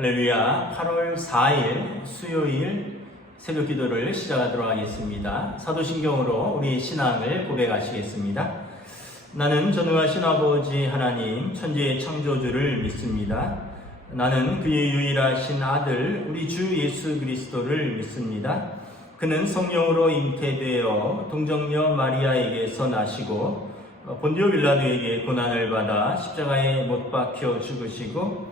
할렐루야. 8월 4일 수요일 새벽 기도를 시작하도록 하겠습니다. 사도신경으로 우리의 신앙을 고백하시겠습니다. 나는 전능하신 아버지 하나님 천지의 창조주를 믿습니다. 나는 그의 유일하신 아들 우리 주 예수 그리스도를 믿습니다. 그는 성령으로 잉태되어 동정녀 마리아에게서 나시고 본디오 빌라도에게 고난을 받아 십자가에 못 박혀 죽으시고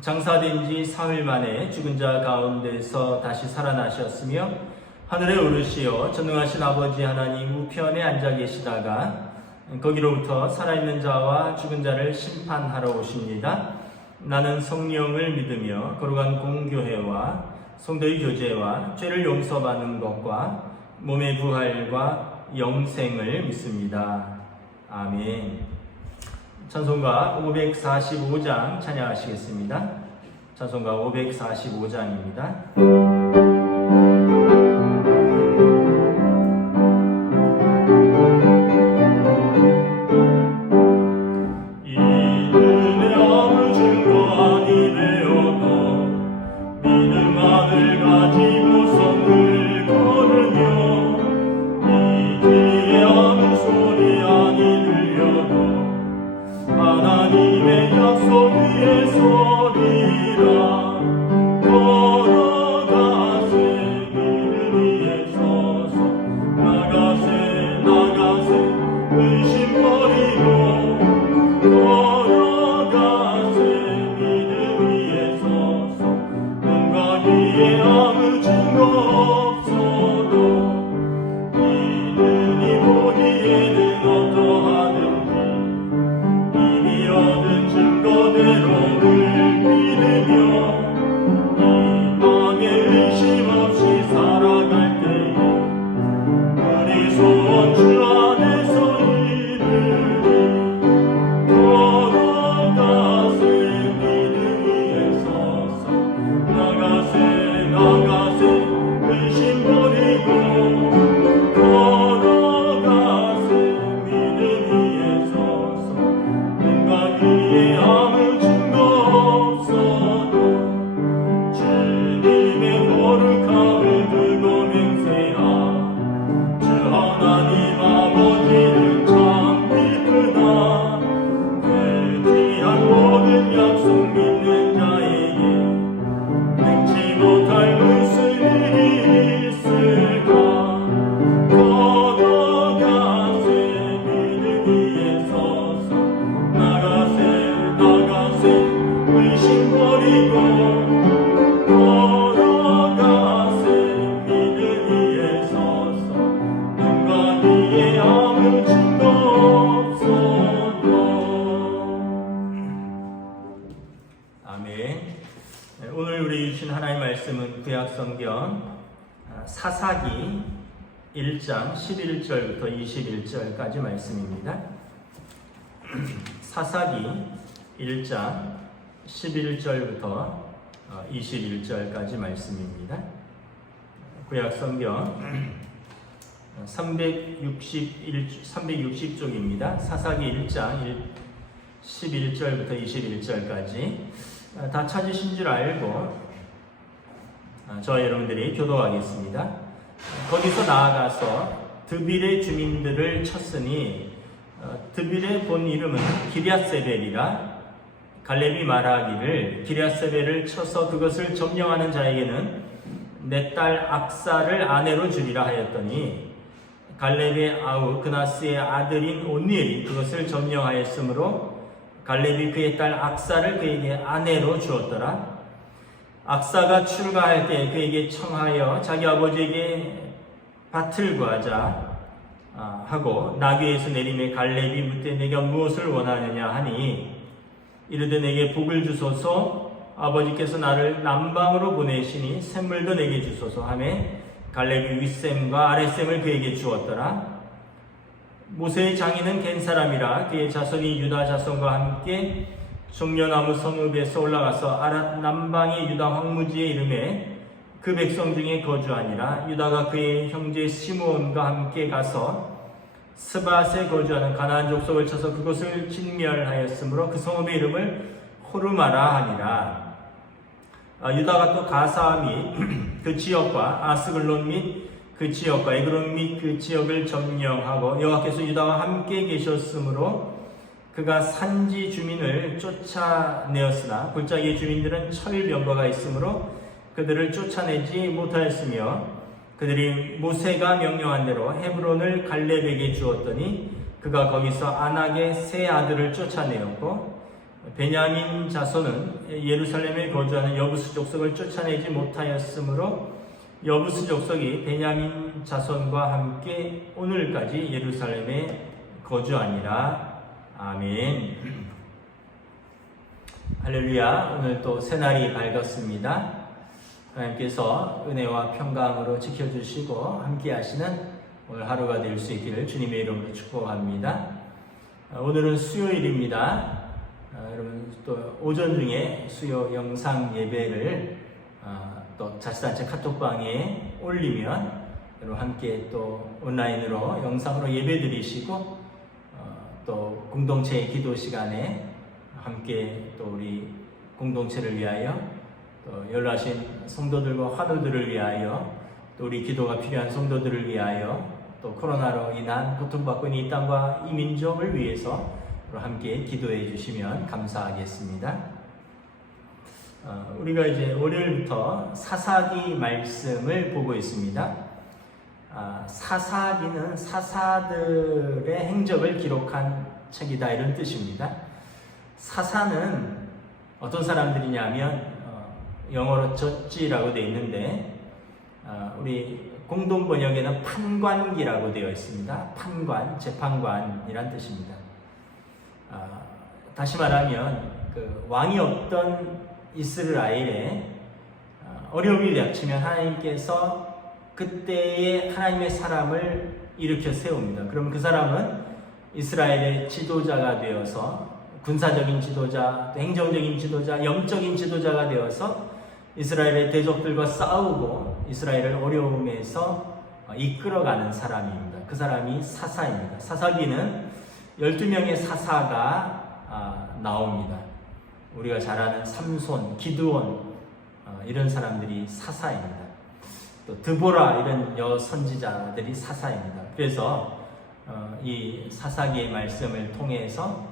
장사된 지 사흘 만에 죽은 자 가운데서 다시 살아나셨으며 하늘에 오르시어 전능하신 아버지 하나님 우편에 앉아 계시다가 거기로부터 살아있는 자와 죽은 자를 심판하러 오십니다. 나는 성령을 믿으며 거룩한 공교회와 성도의 교제와 죄를 용서받는 것과 몸의 부활과 영생을 믿습니다. 아멘. 찬송가 545장 찬양하시겠습니다. 찬송가 545장입니다. 하나님의 약속 위에 서리라. 걸어가세 믿음 위에 서서 나가세 의심 버리고 걸어가세 믿음 위에 서서 눈과 귀에 아무 증거 없어도 이 눈이 보기에는 어떠하든지 이미 얻은 증거대로를 믿으며 이 맘에 의심 없이 살아갈 때에 우리 소원 주 안에서 이르리. 걸어가세 믿음 위에 서서 나가세 의심 버리고 걸어가세 믿음 위에 서서 눈과 귀에 아무 증거 없어도 주님의 거룩함을 두고 맹세하. 주 하나님 아버지는 참 이쁘다. 그 귀한 모든 약속 믿는 자에게 능치 못할 무슨 일이 있을까. 걸어가세 믿음 위에 서서 나가세 의심 버리고 걸어가세 믿음 위에 서서 눈과 귀에 아무 증거 없어도. 아멘. 오늘 우리 주신 하나님의 말씀은 구약성경 사사기 1장 11절부터 21절까지 말씀입니다. 사사기 1장 11절부터 21절까지 말씀입니다. 구약성경 360쪽입니다. 사사기 1장 11절부터 21절까지 다 찾으신 줄 알고 저와 여러분들이 교도하겠습니다. 거기서 나아가서 드빌의 주민들을 쳤으니 드빌의 본 이름은 기럇세벨이라. 갈렙이 말하기를 기럇세벨을 쳐서 그것을 점령하는 자에게는 내 딸 악사를 아내로 주리라 하였더니 갈렙의 아우 그나스의 아들인 온니엘이 그것을 점령하였으므로 갈렙이 그의 딸 악사를 그에게 아내로 주었더라. 악사가 출가할 때 그에게 청하여 자기 아버지에게 밭을 구하자 하고 나귀에서 내림에 갈렙이 묻되 내가 무엇을 원하느냐 하니 이르되 내게 복을 주소서. 아버지께서 나를 남방으로 보내시니 샘물도 내게 주소서 하매 갈렙이 윗샘과 아랫샘을 그에게 주었더라. 모세의 장인은 겐 사람이라 그의 자손이 유다 자손과 함께 종려나무 성읍에서 올라가서 아랏 남방의 유다 황무지에 이르매 그 백성 중에 거주하니라. 유다가 그의 형제 시므온과 함께 가서 스밧에 거주하는 가나안 족속을 쳐서 그곳을 진멸하였으므로 그 성읍의 이름을 호르마라 하니라. 유다가 또 가사 및 그 지역과 아스글론 및 그 지역과 에그론 및 그 지역을 점령하고 여호와께서 유다와 함께 계셨으므로 그가 산지 주민을 쫓아내었으나 골짜기의 주민들은 철병거가 있으므로 그들을 쫓아내지 못하였으며 그들이 모세가 명령한 대로 헤브론을 갈렙에게 주었더니 그가 거기서 안악의 세 아들을 쫓아내었고 베냐민 자손은 예루살렘에 거주하는 여부스 족속을 쫓아내지 못하였으므로 여부스 족속이 베냐민 자손과 함께 오늘까지 예루살렘에 거주하니라. 아멘. 할렐루야. 오늘 또 새날이 밝았습니다. 하나님께서 은혜와 평강으로 지켜주시고 함께 하시는 오늘 하루가 될 수 있기를 주님의 이름으로 축복합니다. 오늘은 수요일입니다. 여러분 또 오전 중에 수요 영상 예배를 또 자치단체 카톡방에 올리면 여러분 함께 또 온라인으로 영상으로 예배 드리시고 또 공동체 기도 시간에 함께 또 우리 공동체를 위하여 또 연락하신 성도들과 환우들을 위하여 또 우리 기도가 필요한 성도들을 위하여 또 코로나로 인한 고통받고 있는 이 땅과 이 민족을 위해서 함께 기도해 주시면 감사하겠습니다. 우리가 이제 월요일부터 사사기 말씀을 보고 있습니다. 사사기는 사사들의 행적을 기록한 책이다 이런 뜻입니다. 사사는 어떤 사람들이냐면 영어로 저지라고 되어 있는데 우리 공동 번역에는 판관기라고 되어 있습니다. 판관, 재판관이란 뜻입니다. 다시 말하면 그 왕이 없던 이스라엘에 어려움이 닥치면 하나님께서 그때의 하나님의 사람을 일으켜 세웁니다. 그러면 그 사람은 이스라엘의 지도자가 되어서 군사적인 지도자, 행정적인 지도자, 영적인 지도자가 되어서 이스라엘의 대적들과 싸우고 이스라엘을 어려움에서 이끌어가는 사람입니다. 그 사람이 사사입니다. 사사기는 12명의 사사가 나옵니다. 우리가 잘 아는 삼손, 기드온 이런 사람들이 사사입니다. 또 드보라 이런 여선지자들이 사사입니다. 그래서 이 사사기의 말씀을 통해서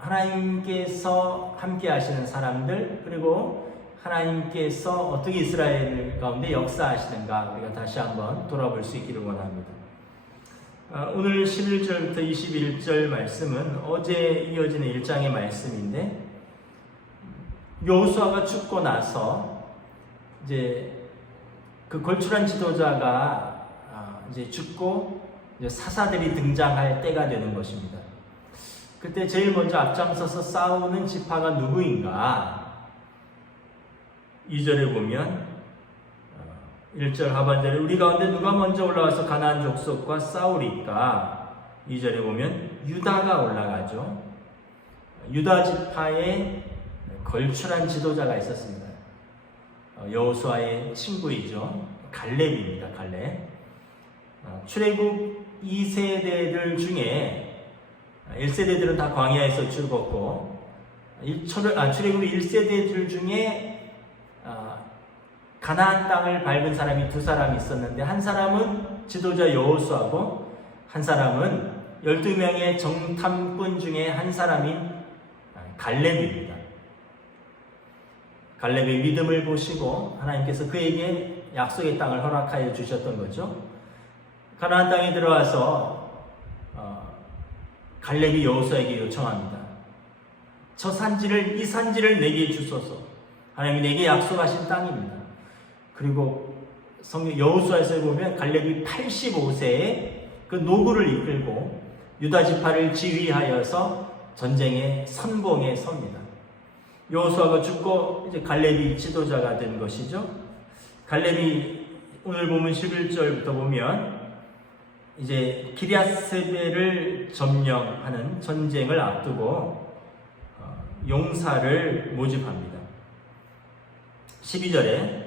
하나님께서 함께 하시는 사람들 그리고 하나님께서 어떻게 이스라엘 가운데 역사하시는가 우리가 다시 한번 돌아볼 수 있기를 원합니다. 오늘 11절부터 21절 말씀은 어제 이어지는 1장의 말씀인데 여호수아가 죽고 나서 이제 그 걸출한 지도자가 이제 죽고 이제 사사들이 등장할 때가 되는 것입니다. 그때 제일 먼저 앞장서서 싸우는 지파가 누구인가? 2절에 보면 1절 하반절에 우리 가운데 누가 먼저 올라와서 가나안 족속과 싸우리까? 2절에 보면 유다가 올라가죠. 유다 지파에 걸출한 지도자가 있었습니다. 여호수아의 친구이죠. 갈렙입니다. 갈렙. 출애굽 2세대들 중에 1세대들은 다 광야에서 죽었고 출애굽 1세대들 중에 가나안 땅을 밟은 사람이 두 사람이 있었는데 한 사람은 지도자 여호수아고 한 사람은 12명의 정탐꾼 중에 한 사람인 갈렙입니다. 갈렙의 믿음을 보시고 하나님께서 그에게 약속의 땅을 허락하여 주셨던 거죠. 가나안 땅에 들어와서 갈렙이 여호수아에게 요청합니다. 이 산지를 내게 주소서. 하나님이 내게 약속하신 땅입니다. 그리고 성경 여호수아에서 보면 갈렙이 85세에 그 노구를 이끌고 유다 지파를 지휘하여서 전쟁의 선봉에 섭니다. 여호수아가 죽고 이제 갈렙이 지도자가 된 것이죠. 갈렙이 오늘 보면 11절부터 보면 이제 기럇세벨을 점령하는 전쟁을 앞두고 용사를 모집합니다. 12절에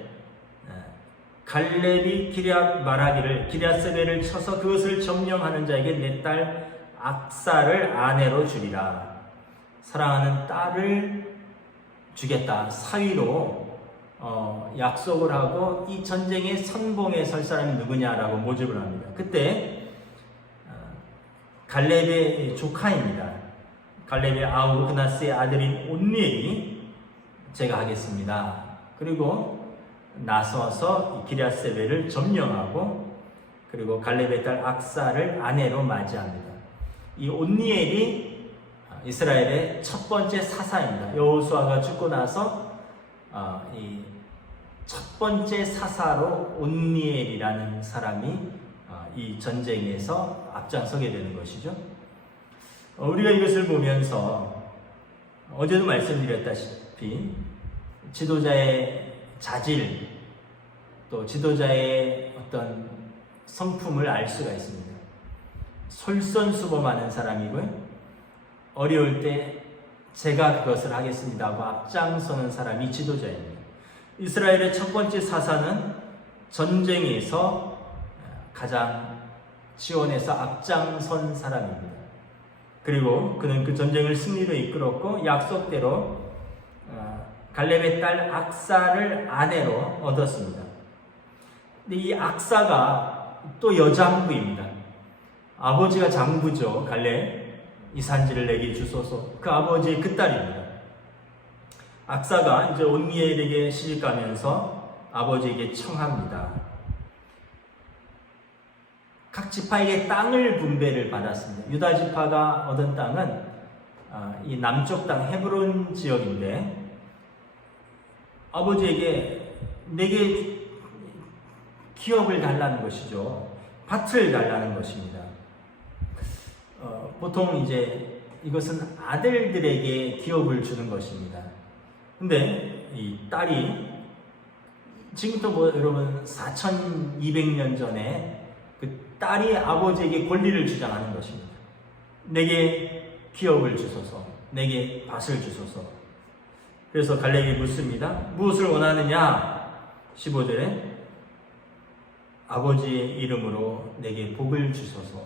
갈렙이 기럇세벨을 쳐서 그것을 점령하는 자에게 내 딸 악사를 아내로 주리라. 사랑하는 딸을 주겠다. 사위로 약속을 하고 이 전쟁의 선봉에 설 사람이 누구냐라고 모집을 합니다. 그때 갈렙의 조카입니다. 갈렙의 아우 그나스의 아들인 온니엘이 제가 하겠습니다. 그리고 나서서 기럇세벨을 점령하고 그리고 갈렙의 딸 악사를 아내로 맞이합니다. 이 온니엘이 이스라엘의 첫 번째 사사입니다. 여호수아가 죽고 나서 이 첫 번째 사사로 온니엘이라는 사람이 이 전쟁에서 앞장서게 되는 것이죠. 우리가 이것을 보면서 어제도 말씀드렸다시피 지도자의 자질 또 지도자의 어떤 성품을 알 수가 있습니다. 솔선수범하는 사람이고요. 어려울 때 제가 그것을 하겠습니다 하고 앞장서는 사람이 지도자입니다. 이스라엘의 첫 번째 사사는 전쟁에서 가장 지원해서 앞장선 사람입니다. 그리고 그는 그 전쟁을 승리로 이끌었고 약속대로 갈렙의 딸 악사를 아내로 얻었습니다. 근데 이 악사가 또 여장부입니다. 아버지가 장부죠. 갈렙 이 산지를 내게 주소서. 그 아버지의 그 딸입니다. 악사가 이제 온니엘에게 시집가면서 아버지에게 청합니다. 각 지파에게 땅을 분배를 받았습니다. 유다 지파가 얻은 땅은 이 남쪽 땅 헤브론 지역인데 아버지에게 내게 기업을 달라는 것이죠. 밭을 달라는 것입니다. 보통 이제 이것은 아들들에게 기업을 주는 것입니다. 근데 이 딸이 지금부터 뭐 여러분 4200년 전에 그 딸이 아버지에게 권리를 주장하는 것입니다. 내게 기업을 주소서, 내게 밭을 주소서. 그래서 갈렙이 묻습니다. 무엇을 원하느냐? 15절에 아버지의 이름으로 내게 복을 주소서.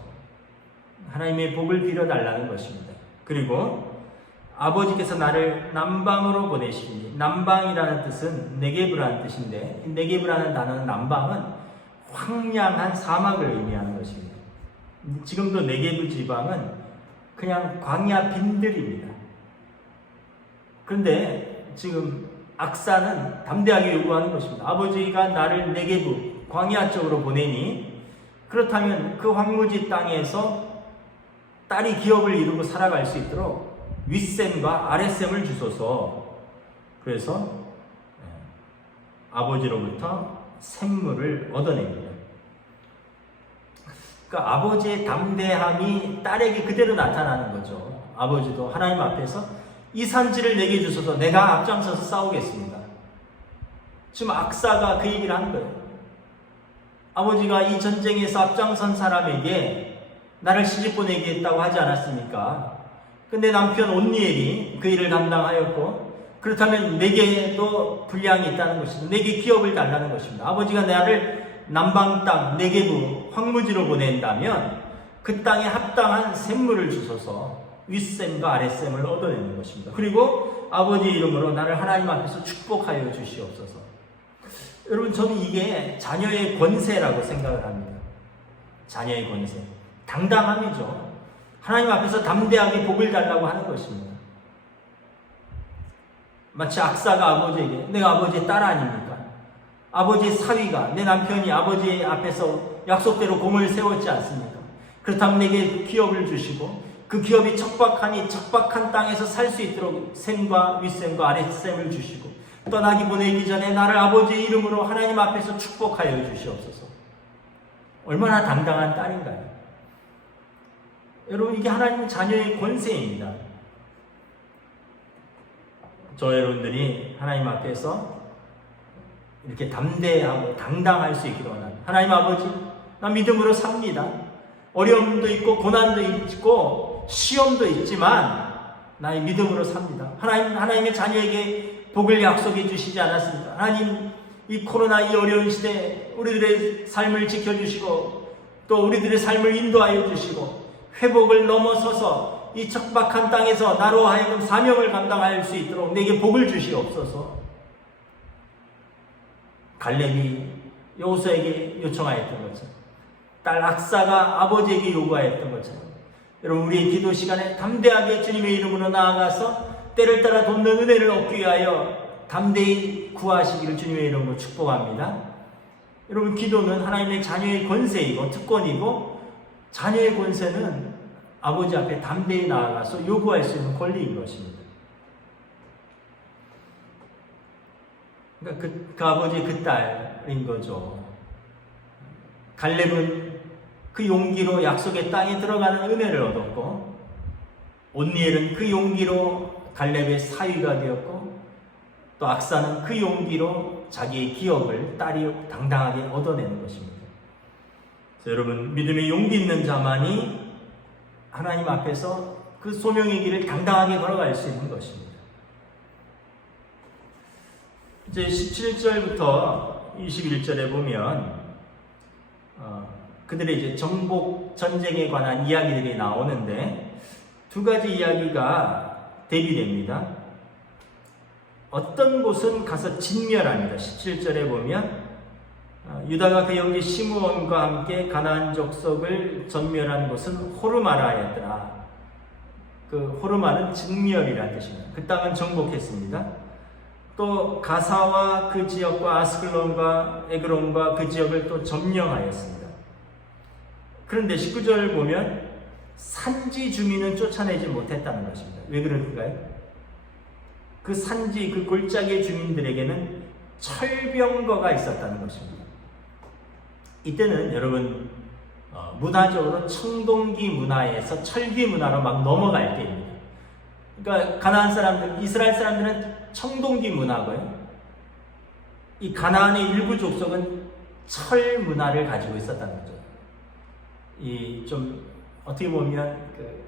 하나님의 복을 빌어달라는 것입니다. 그리고 아버지께서 나를 남방으로 보내시니, 남방이라는 뜻은 네게브라는 뜻인데, 네게브라는 단어는 남방은 황량한 사막을 의미하는 것입니다. 지금도 네게브 지방은 그냥 광야 빈들입니다. 그런데 지금 악사는 담대하게 요구하는 것입니다. 아버지가 나를 네게브 광야 쪽으로 보내니 그렇다면 그 황무지 땅에서 딸이 기업을 이루고 살아갈 수 있도록 윗셈과 아랫셈을 주소서. 그래서 아버지로부터 샘물을 얻어냅니다. 그러니까 아버지의 담대함이 딸에게 그대로 나타나는 거죠. 아버지도 하나님 앞에서 이 산지를 내게 주소서. 내가 앞장서서 싸우겠습니다. 지금 악사가 그 얘기를 하는 거예요. 아버지가 이 전쟁에서 앞장선 사람에게 나를 시집 보내겠다고 하지 않았습니까? 근데 남편 온니엘이 그 일을 담당하였고, 그렇다면 내게도 분량이 있다는 것입니다. 내게 기업을 달라는 것입니다. 아버지가 나를 남방 땅 네게브 황무지로 보낸다면 그 땅에 합당한 샘물을 주소서. 윗셈과 아랫셈을 얻어내는 것입니다. 그리고 아버지 이름으로 나를 하나님 앞에서 축복하여 주시옵소서. 여러분, 저는 이게 자녀의 권세라고 생각을 합니다. 자녀의 권세. 당당함이죠. 하나님 앞에서 담대하게 복을 달라고 하는 것입니다. 마치 악사가 아버지에게, 내가 아버지의 딸 아닙니까? 아버지의 사위가, 내 남편이 아버지 앞에서 약속대로 공을 세웠지 않습니까? 그렇다면 내게 기업을 주시고 그 기업이 척박하니 척박한 땅에서 살 수 있도록 셈과 윗셈과 아랫셈을 주시고 떠나기 보내기 전에 나를 아버지의 이름으로 하나님 앞에서 축복하여 주시옵소서. 얼마나 당당한 딸인가요? 여러분, 이게 하나님 자녀의 권세입니다. 저 여러분들이 하나님 앞에서 이렇게 담대하고 당당할 수 있기를 원합니다. 하나님 아버지, 나 믿음으로 삽니다. 어려움도 있고 고난도 있고 시험도 있지만 나의 믿음으로 삽니다. 하나님의 자녀에게 복을 약속해 주시지 않았습니까? 하나님, 이 코로나 이 어려운 시대에 우리들의 삶을 지켜주시고 또 우리들의 삶을 인도하여 주시고 회복을 넘어서서 이 척박한 땅에서 나로 하여금 사명을 감당할 수 있도록 내게 복을 주시옵소서. 갈렙이 여호수아에게 요청하였던 것처럼, 딸 악사가 아버지에게 요구하였던 것처럼, 여러분 우리의 기도 시간에 담대하게 주님의 이름으로 나아가서 때를 따라 돕는 은혜를 얻기 위하여 담대히 구하시기를 주님의 이름으로 축복합니다. 여러분 기도는 하나님의 자녀의 권세이고 특권이고, 자녀의 권세는 아버지 앞에 담대히 나아가서 요구할 수 있는 권리인 것입니다. 그러니까 그 아버지 그 딸인 거죠. 갈렙은 그 용기로 약속의 땅에 들어가는 은혜를 얻었고, 온니엘은 그 용기로 갈렙의 사위가 되었고, 또 악사는 그 용기로 자기의 기업을 딸이 당당하게 얻어내는 것입니다. 그래서 여러분 믿음의 용기 있는 자만이 하나님 앞에서 그 소명의 길을 당당하게 걸어갈 수 있는 것입니다. 이제 17절부터 21절에 보면 그들의 이제 정복 전쟁에 관한 이야기들이 나오는데, 두 가지 이야기가 대비됩니다. 어떤 곳은 가서 진멸합니다. 17절에 보면 유다가 그 형제 시므온과 함께 가나안 족속을 전멸한 곳은 호르마라였더라. 그 호르마는 진멸이라는 뜻입니다. 그 땅은 정복했습니다. 또 가사와 그 지역과 아스클론과 에그론과 그 지역을 또 점령하였습니다. 그런데 19절을 보면 산지 주민은 쫓아내지 못했다는 것입니다. 왜 그런가요? 그 산지, 그 골짜기의 주민들에게는 철병거가 있었다는 것입니다. 이때는 여러분 문화적으로 청동기 문화에서 철기 문화로 막 넘어갈 때입니다. 그러니까 가나안 사람들, 이스라엘 사람들은 청동기 문화고요. 이 가나안의 일부 족속은 철 문화를 가지고 있었다는 거죠. 이 좀 어떻게 보면 그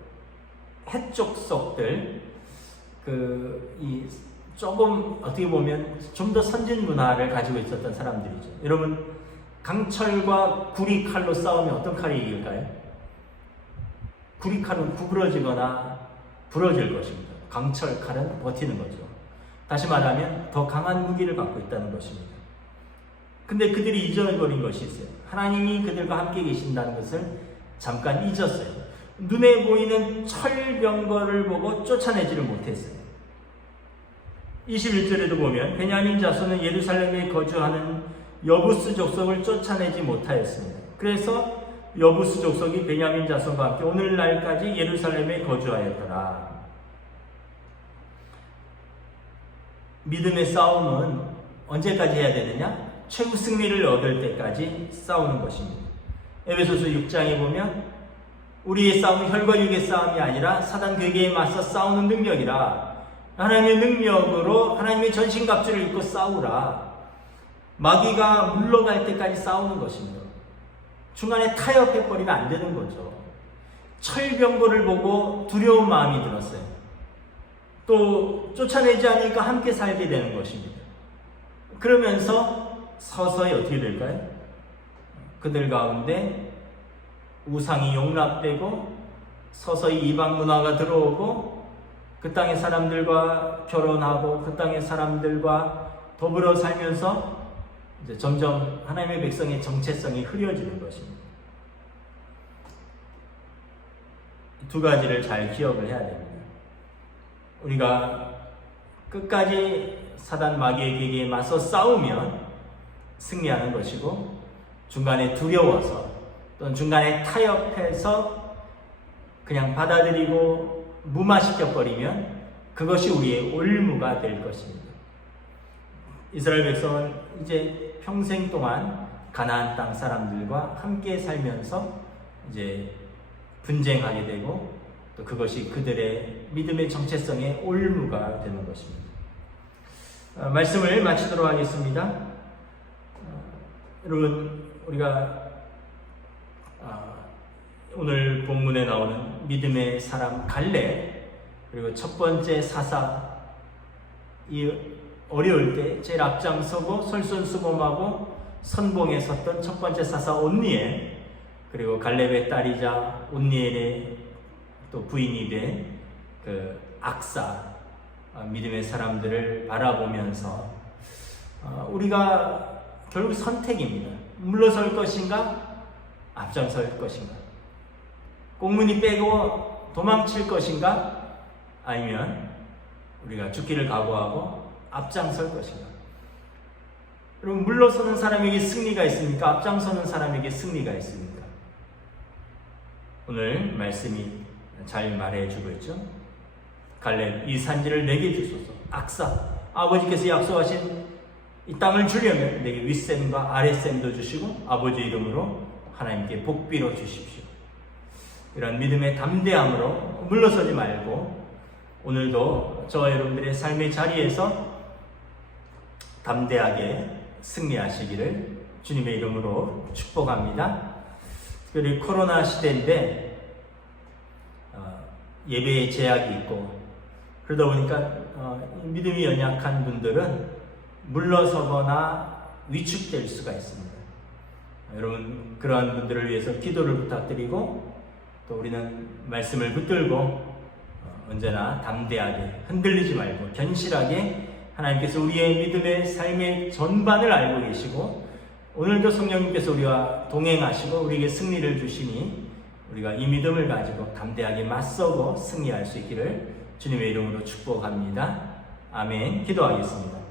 헷족속들, 이 조금 어떻게 보면 좀 더 선진 문화를 가지고 있었던 사람들이죠. 여러분 강철과 구리 칼로 싸우면 어떤 칼이 이길까요? 구리 칼은 구부러지거나 부러질 것입니다. 강철 칼은 버티는 거죠. 다시 말하면 더 강한 무기를 갖고 있다는 것입니다. 근데 그들이 잊어버린 것이 있어요. 하나님이 그들과 함께 계신다는 것을 잠깐 잊었어요. 눈에 보이는 철병거를 보고 쫓아내지를 못했어요. 21절에도 보면 베냐민 자손은 예루살렘에 거주하는 여부스 족속을 쫓아내지 못하였습니다. 그래서 여부스 족속이 베냐민 자손과 함께 오늘날까지 예루살렘에 거주하였더라. 믿음의 싸움은 언제까지 해야 되느냐? 최후 승리를 얻을 때까지 싸우는 것입니다. 에베소서 6장에 보면 우리의 싸움은 혈과 육의 싸움이 아니라 사단 괴계에 맞서 싸우는 능력이라. 하나님의 능력으로 하나님의 전신갑주를 입고 싸우라. 마귀가 물러갈 때까지 싸우는 것입니다. 중간에 타협해버리면 안 되는 거죠. 철병거를 보고 두려운 마음이 들었어요. 또 쫓아내지 않으니까 함께 살게 되는 것입니다. 그러면서 서서히 어떻게 될까요? 그들 가운데 우상이 용납되고 서서히 이방 문화가 들어오고 그 땅의 사람들과 결혼하고 그 땅의 사람들과 더불어 살면서 이제 점점 하나님의 백성의 정체성이 흐려지는 것입니다. 두 가지를 잘 기억을 해야 됩니다. 우리가 끝까지 사단 마귀의 계기에 맞서 싸우면 승리하는 것이고, 중간에 두려워서 또는 중간에 타협해서 그냥 받아들이고 무마시켜버리면 그것이 우리의 올무가 될 것입니다. 이스라엘 백성은 이제 평생 동안 가나안 땅 사람들과 함께 살면서 이제 분쟁하게 되고, 또 그것이 그들의 믿음의 정체성의 올무가 되는 것입니다. 말씀을 마치도록 하겠습니다. 여러분, 우리가 오늘 본문에 나오는 믿음의 사람 갈렙, 그리고 첫 번째 사사, 이 어려울 때 제일 앞장서고 솔선수범하고 선봉에 섰던 첫 번째 사사 온니엘, 그리고 갈렙의 딸이자 온니엘의 또 부인이 된 그 악사, 믿음의 사람들을 바라보면서 우리가 결국 선택입니다. 물러설 것인가? 앞장설 것인가? 꽁무니 빼고 도망칠 것인가? 아니면 우리가 죽기를 각오하고 앞장설 것인가? 여러분, 물러서는 사람에게 승리가 있습니까? 앞장서는 사람에게 승리가 있습니까? 오늘 말씀이 잘 말해주고 있죠. 갈렙, 이 산지를 내게 주소서. 악사, 아버지께서 약속하신 이 땅을 주려면 내게 윗셈과 아랫셈도 주시고 아버지 이름으로 하나님께 복비로 주십시오. 이런 믿음의 담대함으로 물러서지 말고 오늘도 저와 여러분들의 삶의 자리에서 담대하게 승리하시기를 주님의 이름으로 축복합니다. 특별히 코로나 시대인데 예배에 제약이 있고 그러다 보니까 믿음이 연약한 분들은 물러서거나 위축될 수가 있습니다. 여러분, 그러한 분들을 위해서 기도를 부탁드리고 또 우리는 말씀을 붙들고 언제나 담대하게 흔들리지 말고 견실하게 하나님께서 우리의 믿음의 삶의 전반을 알고 계시고 오늘도 성령님께서 우리와 동행하시고 우리에게 승리를 주시니 우리가 이 믿음을 가지고 담대하게 맞서고 승리할 수 있기를 주님의 이름으로 축복합니다. 아멘. 기도하겠습니다.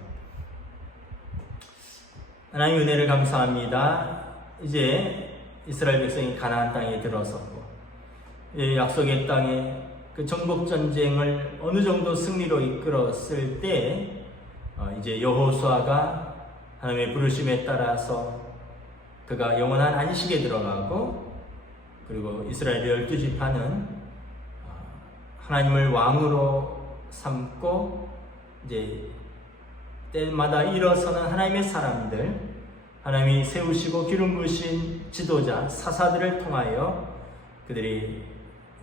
하나님 은혜를 감사합니다. 이제 이스라엘 백성이 가나안 땅에 들어섰고 약속의 땅에 그 정복 전쟁을 어느 정도 승리로 이끌었을 때 이제 여호수아가 하나님의 부르심에 따라서 그가 영원한 안식에 들어가고 그리고 이스라엘 12지파는 하나님을 왕으로 삼고 이제 때마다 일어서는 하나님의 사람들, 하나님이 세우시고 기름 부으신 지도자, 사사들을 통하여 그들이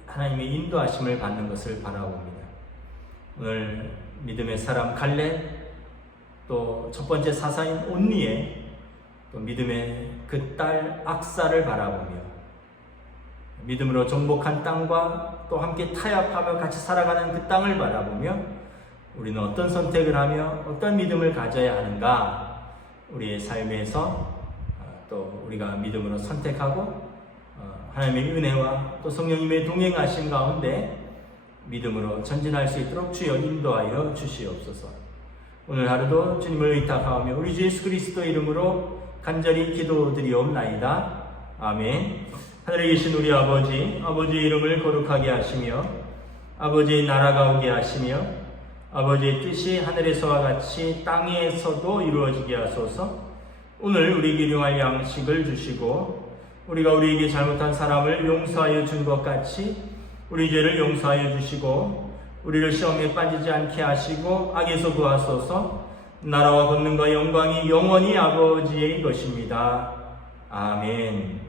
하나님의 인도하심을 받는 것을 바라봅니다. 오늘 믿음의 사람 갈렙, 또 첫 번째 사사인 온니의 또 믿음의 그 딸 악사를 바라보며 믿음으로 정복한 땅과 또 함께 타협하며 같이 살아가는 그 땅을 바라보며 우리는 어떤 선택을 하며 어떤 믿음을 가져야 하는가, 우리의 삶에서 또 우리가 믿음으로 선택하고 하나님의 은혜와 또 성령님의 동행하심 가운데 믿음으로 전진할 수 있도록 주여 인도하여 주시옵소서. 오늘 하루도 주님을 의탁하며 우리 주 예수 그리스도 이름으로 간절히 기도드리옵나이다. 아멘. 하늘에 계신 우리 아버지, 아버지의 이름을 거룩하게 하시며 아버지의 나라가 오게 하시며 아버지의 뜻이 하늘에서와 같이 땅에서도 이루어지게 하소서. 오늘 우리에게 일용할 양식을 주시고 우리가 우리에게 잘못한 사람을 용서하여 준 것 같이 우리 죄를 용서하여 주시고 우리를 시험에 빠지지 않게 하시고 악에서 구하소서. 나라와 권능과 영광이 영원히 아버지의 것입니다. 아멘.